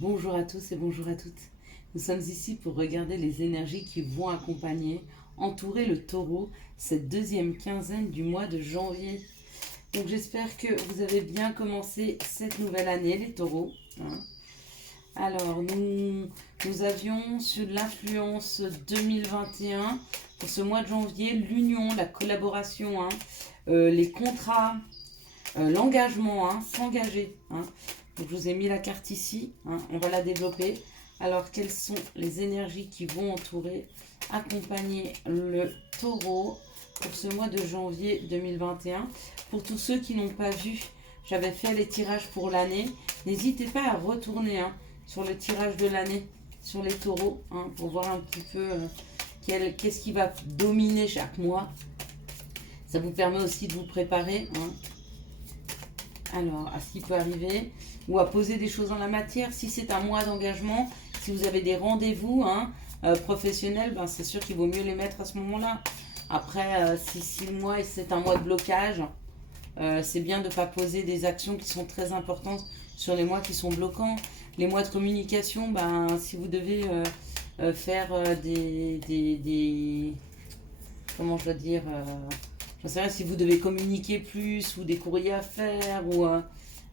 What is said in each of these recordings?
Bonjour à tous et bonjour à toutes. Nous sommes ici pour regarder les énergies qui vont accompagner, entourer le taureau cette deuxième quinzaine du mois de janvier. Donc j'espère que vous avez bien commencé cette nouvelle année, les taureaux. Alors nous avions sur l'influence 2021, pour ce mois de janvier, l'union, la collaboration, les contrats, l'engagement, s'engager. Donc, je vous ai mis la carte ici, on va la développer. Alors, quelles sont les énergies qui vont entourer, accompagner le taureau pour ce mois de janvier 2021? Pour tous ceux qui n'ont pas vu, j'avais fait les tirages pour l'année. N'hésitez pas à retourner sur le tirage de l'année, sur les taureaux, pour voir un petit peu qu'est-ce qui va dominer chaque mois. Ça vous permet aussi de vous préparer. Alors, à ce qui peut arriver, ou à poser des choses en la matière. Si c'est un mois d'engagement, si vous avez des rendez-vous professionnels, c'est sûr qu'il vaut mieux les mettre à ce moment-là. Après, si le mois c'est un mois de blocage, c'est bien de ne pas poser des actions qui sont très importantes sur les mois qui sont bloquants. Les mois de communication, si vous devez faire comment je dois dire, j'en sais rien, si vous devez communiquer plus, ou des courriers à faire, ou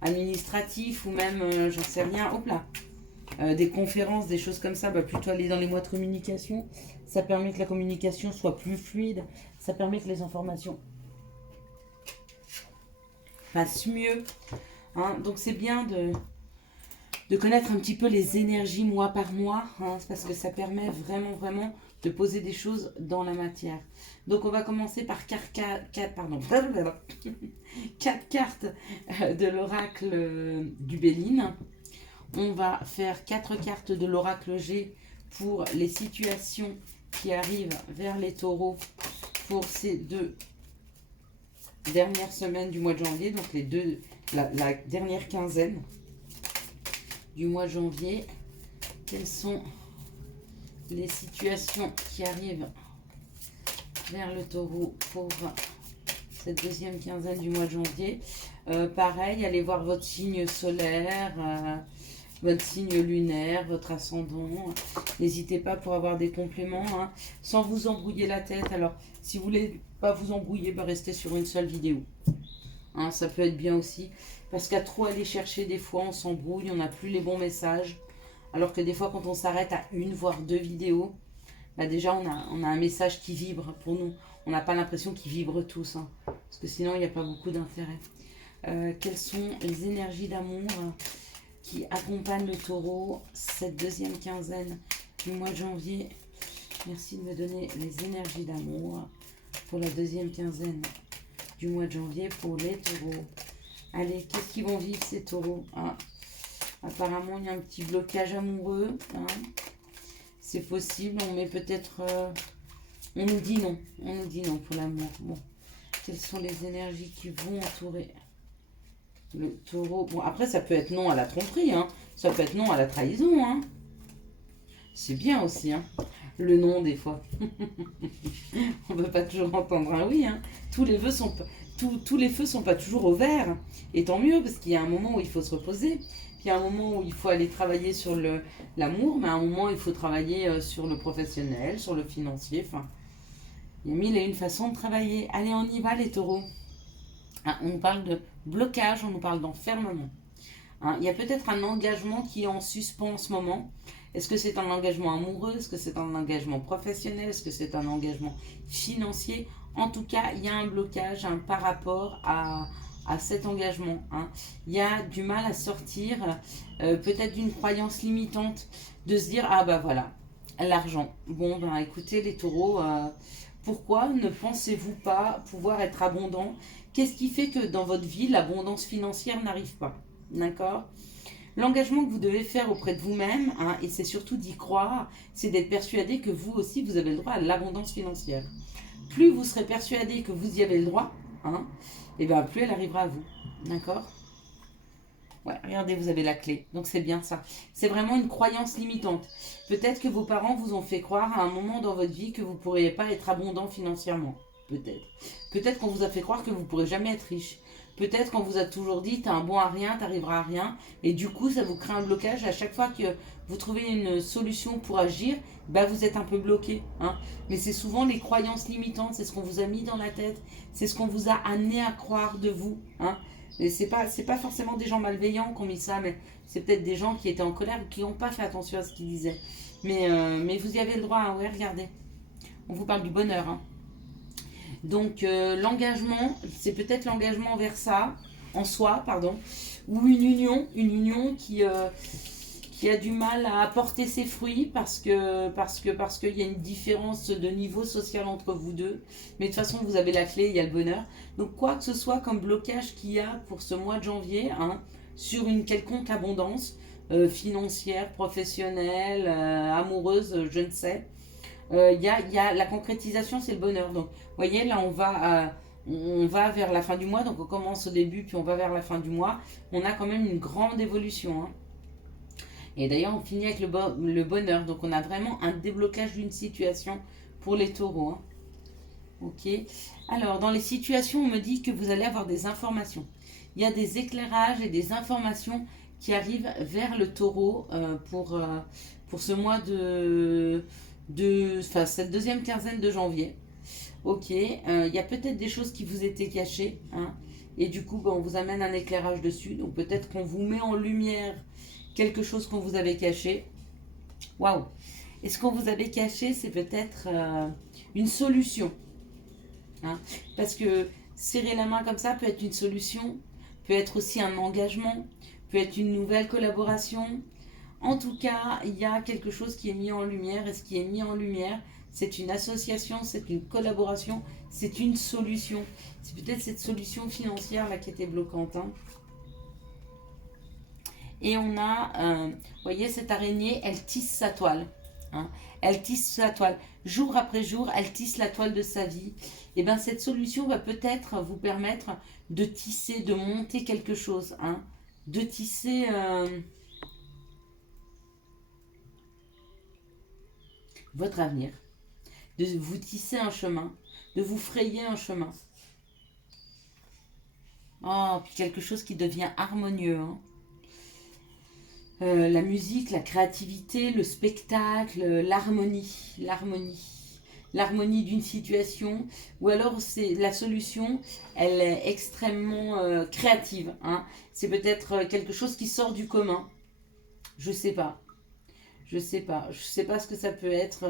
administratifs, ou même, j'en sais rien, hop là, des conférences, des choses comme ça, plutôt aller dans les mois de communication. Ça permet que la communication soit plus fluide, ça permet que les informations passent mieux. Donc c'est bien de connaître un petit peu les énergies mois par mois, parce que ça permet vraiment de poser des choses dans la matière. Donc on va commencer par quatre cartes de l'oracle du Béline. On va faire 4 cartes de l'oracle G pour les situations qui arrivent vers les taureaux pour ces 2 dernières semaines du mois de janvier, donc la dernière quinzaine du mois de janvier. Quelles sont les situations qui arrivent vers le taureau pour cette deuxième quinzaine du mois de janvier? Pareil, allez voir votre signe solaire, votre signe lunaire, votre ascendant. N'hésitez pas pour avoir des compléments, sans vous embrouiller la tête. Alors, si vous voulez pas vous embrouiller, restez sur une seule vidéo. Ça peut être bien aussi. Parce qu'à trop aller chercher, des fois, on s'embrouille, on n'a plus les bons messages. Alors que des fois, quand on s'arrête à 1 voire 2 vidéos, déjà, on a un message qui vibre pour nous. On n'a pas l'impression qu'ils vibrent tous. Parce que sinon, il n'y a pas beaucoup d'intérêt. Quelles sont les énergies d'amour qui accompagnent le taureau cette deuxième quinzaine du mois de janvier? Merci de me donner les énergies d'amour pour la deuxième quinzaine du mois de janvier pour les taureaux. Allez, qu'est-ce qu'ils vont vivre ces taureaux? Apparemment, il y a un petit blocage amoureux. C'est possible, on met peut-être... on nous dit non. On nous dit non pour l'amour. Bon, quelles sont les énergies qui vont entourer le taureau? Bon, après, ça peut être non à la tromperie. Ça peut être non à la trahison. C'est bien aussi. Le non, des fois. On ne peut pas toujours entendre un oui. Tous les feux sont pas toujours au vert. Et tant mieux, parce qu'il y a un moment où il faut se reposer. Puis il y a un moment où il faut aller travailler sur l'amour, mais à un moment, il faut travailler sur le professionnel, sur le financier. Il y a 1001 façons de travailler. Allez, on y va, les taureaux. On nous parle de blocage, on nous parle d'enfermement. Il y a peut-être un engagement qui est en suspens en ce moment. Est-ce que c'est un engagement amoureux? Est-ce que c'est un engagement professionnel? Est-ce que c'est un engagement financier? En tout cas, il y a un blocage par rapport à cet engagement. Il y a du mal à sortir peut-être d'une croyance limitante, de se dire, voilà, l'argent. Bon, écoutez les taureaux, pourquoi ne pensez-vous pas pouvoir être abondant? Qu'est-ce qui fait que dans votre vie, l'abondance financière n'arrive pas? D'accord? L'engagement que vous devez faire auprès de vous-même, et c'est surtout d'y croire, c'est d'être persuadé que vous aussi, vous avez le droit à l'abondance financière. Plus vous serez persuadé que vous y avez le droit, plus elle arrivera à vous. D'accord? Ouais, regardez, vous avez la clé. Donc c'est bien ça. C'est vraiment une croyance limitante. Peut-être que vos parents vous ont fait croire à un moment dans votre vie que vous ne pourriez pas être abondant financièrement. Peut-être. Peut-être qu'on vous a fait croire que vous ne pourrez jamais être riche. Peut-être qu'on vous a toujours dit, t'es un bon à rien, t'arriveras à rien. Et du coup, ça vous crée un blocage. À chaque fois que vous trouvez une solution pour agir, bah vous êtes un peu bloqué. Hein. Mais c'est souvent les croyances limitantes, c'est ce qu'on vous a mis dans la tête, c'est ce qu'on vous a amené à croire de vous. Hein. Et c'est pas forcément des gens malveillants qui ont mis ça, mais c'est peut-être des gens qui étaient en colère ou qui n'ont pas fait attention à ce qu'ils disaient. Mais vous y avez le droit, hein. Ouais, regardez. On vous parle du bonheur. Hein. Donc l'engagement, c'est peut-être l'engagement vers ça, en soi, pardon, ou une union qui a du mal à apporter ses fruits parce qu'il y a une différence de niveau social entre vous deux. Mais de toute façon, vous avez la clé, il y a le bonheur. Donc quoi que ce soit comme blocage qu'il y a pour ce mois de janvier, hein, sur une quelconque abondance financière, professionnelle, amoureuse, je ne sais. Il y a la concrétisation, c'est le bonheur. Donc, vous voyez, là, on va vers la fin du mois. Donc, on commence au début, puis on va vers la fin du mois. On a quand même une grande évolution. Hein. Et d'ailleurs, on finit avec le bonheur. Donc, on a vraiment un déblocage d'une situation pour les taureaux. Hein. Ok. Alors, dans les situations, on me dit que vous allez avoir des informations. Il y a des éclairages et des informations qui arrivent vers le taureau pour ce mois cette deuxième quinzaine de janvier. Ok, il y a peut-être des choses qui vous étaient cachées. Hein, et du coup, on vous amène un éclairage dessus. Donc peut-être qu'on vous met en lumière quelque chose qu'on vous avait caché. Waouh. Et ce qu'on vous avait caché, c'est peut-être une solution. Hein, parce que serrer la main comme ça peut être une solution, peut être aussi un engagement, peut être une nouvelle collaboration. En tout cas, il y a quelque chose qui est mis en lumière, et ce qui est mis en lumière, c'est une association, c'est une collaboration, c'est une solution. C'est peut-être cette solution financière là qui était bloquante. Hein. Et on a, vous voyez, cette araignée, elle tisse sa toile. Hein. Elle tisse sa toile. Jour après jour, elle tisse la toile de sa vie. Et bien, cette solution va peut-être vous permettre de tisser, de monter quelque chose. Hein. De tisser... votre avenir, de vous tisser un chemin, de vous frayer un chemin. Oh, puis quelque chose qui devient harmonieux. Hein. La musique, la créativité, le spectacle, l'harmonie d'une situation, ou alors c'est la solution, elle est extrêmement créative. Hein. C'est peut-être quelque chose qui sort du commun. Je sais pas. Je sais pas. Je sais pas ce que ça peut être.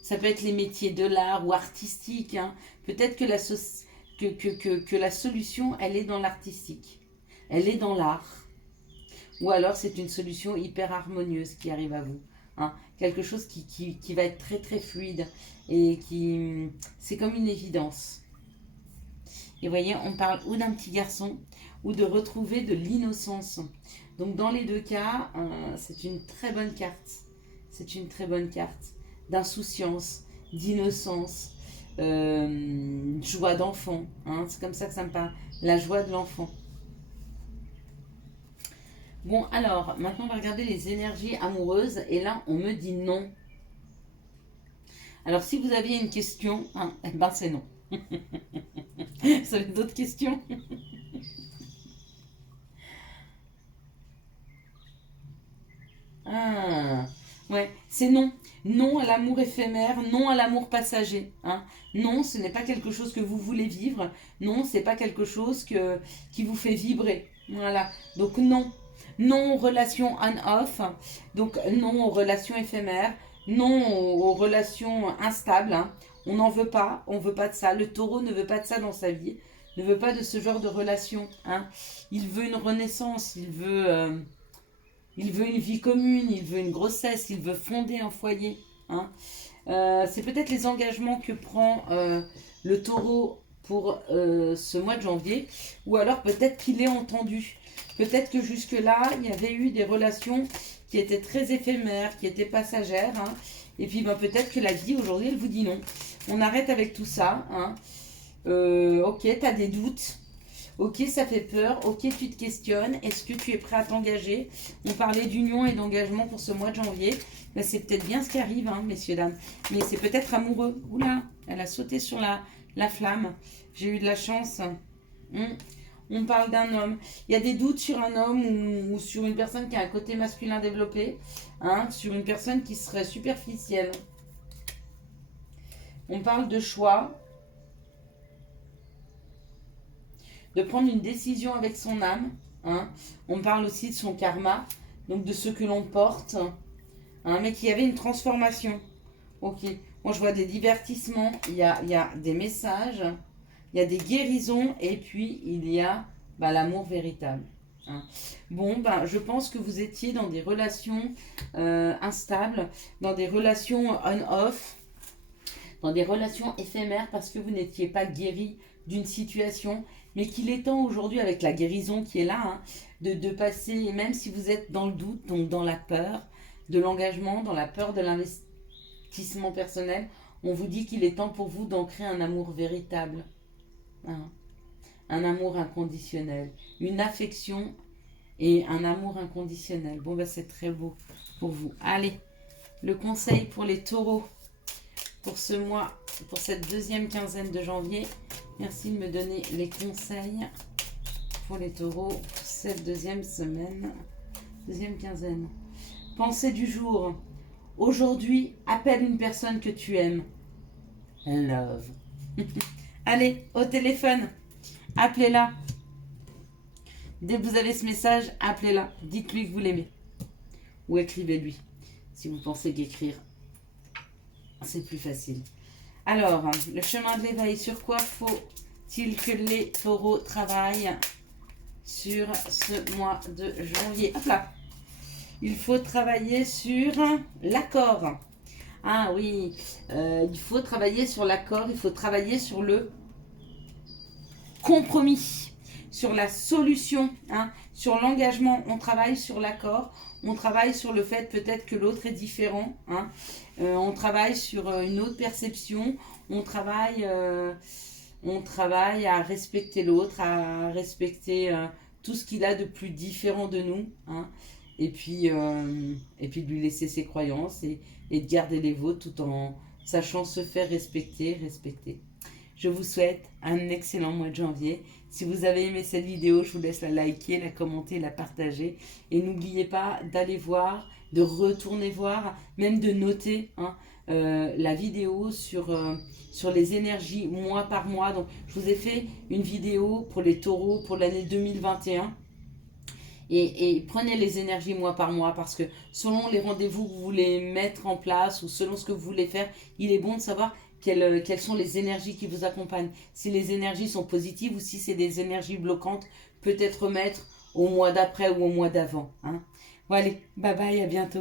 Ça peut être les métiers de l'art ou artistique. Hein. Peut-être que que la solution, elle est dans l'artistique. Elle est dans l'art. Ou alors c'est une solution hyper harmonieuse qui arrive à vous. Hein. Quelque chose qui va être très très fluide. Et c'est comme une évidence. Et vous voyez, on parle ou d'un petit garçon ou de retrouver de l'innocence. Donc dans les deux cas, c'est une très bonne carte. C'est une très bonne carte d'insouciance, d'innocence, joie d'enfant. Hein, c'est comme ça que ça me parle. La joie de l'enfant. Bon, alors, maintenant on va regarder les énergies amoureuses. Et là, on me dit non. Alors, si vous aviez une question, hein, eh ben c'est non. Vous avez d'autres questions? Ah, ouais, c'est non. Non à l'amour éphémère, non à l'amour passager. Hein. Non, ce n'est pas quelque chose que vous voulez vivre. Non, c'est pas quelque chose qui vous fait vibrer. Voilà. Donc non. Non aux relations on-off. Donc non aux relations éphémères. Non aux relations instables. Hein. On n'en veut pas. On veut pas de ça. Le taureau ne veut pas de ça dans sa vie. Ne veut pas de ce genre de relation. Hein. Il veut une renaissance. Il veut une vie commune, il veut une grossesse, il veut fonder un foyer. Hein. C'est peut-être les engagements que prend le taureau pour ce mois de janvier. Ou alors peut-être qu'il est entendu. Peut-être que jusque-là, il y avait eu des relations qui étaient très éphémères, qui étaient passagères. Hein. Et puis peut-être que la vie aujourd'hui, elle vous dit non. On arrête avec tout ça. Hein. Ok, tu as des doutes. Ok, ça fait peur. Ok, tu te questionnes. Est-ce que tu es prêt à t'engager? On parlait d'union et d'engagement pour ce mois de janvier. Ben, c'est peut-être bien ce qui arrive, hein, messieurs, dames. Mais c'est peut-être amoureux. Oula, elle a sauté sur la flamme. J'ai eu de la chance. On parle d'un homme. Il y a des doutes sur un homme ou sur une personne qui a un côté masculin développé. Hein, sur une personne qui serait superficielle. On parle de choix. De prendre une décision avec son âme. Hein. On parle aussi de son karma. Donc de ce que l'on porte. Hein, mais qu'il y avait une transformation. Ok. Moi je vois des divertissements. Il y a des messages. Il y a des guérisons et puis il y a l'amour véritable. Hein. Bon, je pense que vous étiez dans des relations instables, dans des relations on-off, dans des relations éphémères parce que vous n'étiez pas guéri d'une situation, mais qu'il est temps aujourd'hui avec la guérison qui est là, hein, de passer, même si vous êtes dans le doute, donc dans la peur de l'engagement, dans la peur de l'investissement personnel, on vous dit qu'il est temps pour vous d'ancrer un amour véritable. Hein. Un amour inconditionnel, une affection et un amour inconditionnel. Bon, c'est très beau pour vous. Allez, le conseil pour les taureaux pour ce mois, pour cette deuxième quinzaine de janvier. Merci de me donner les conseils pour les taureaux pour cette deuxième semaine, deuxième quinzaine. Pensée du jour. Aujourd'hui, appelle une personne que tu aimes. Love. Allez, au téléphone, appelez-la. Dès que vous avez ce message, appelez-la. Dites-lui que vous l'aimez. Ou écrivez-lui. Si vous pensez qu'écrire, c'est plus facile. Alors, le chemin de l'éveil, sur quoi faut-il que les taureaux travaillent sur ce mois de janvier? Hop là. Il faut travailler sur l'accord. Ah oui, il faut travailler sur l'accord, il faut travailler sur le compromis, sur la solution, hein, sur l'engagement. On travaille sur l'accord, on travaille sur le fait peut-être que l'autre est différent, hein, on travaille sur une autre perception, on travaille à respecter l'autre, à respecter tout ce qu'il a de plus différent de nous, hein, et puis de lui laisser ses croyances et de garder les vôtres tout en sachant se faire respecter. Je vous souhaite un excellent mois de janvier. Si vous avez aimé cette vidéo, je vous laisse la liker, la commenter, la partager. Et n'oubliez pas d'aller voir, de retourner voir, même de noter la vidéo sur les énergies mois par mois. Donc, je vous ai fait une vidéo pour les taureaux pour l'année 2021. Et prenez les énergies mois par mois parce que selon les rendez-vous que vous voulez mettre en place ou selon ce que vous voulez faire, il est bon de savoir quelles sont les énergies qui vous accompagnent. Si les énergies sont positives ou si c'est des énergies bloquantes, peut-être remettre au mois d'après ou au mois d'avant. Hein. Bon allez, bye bye, à bientôt.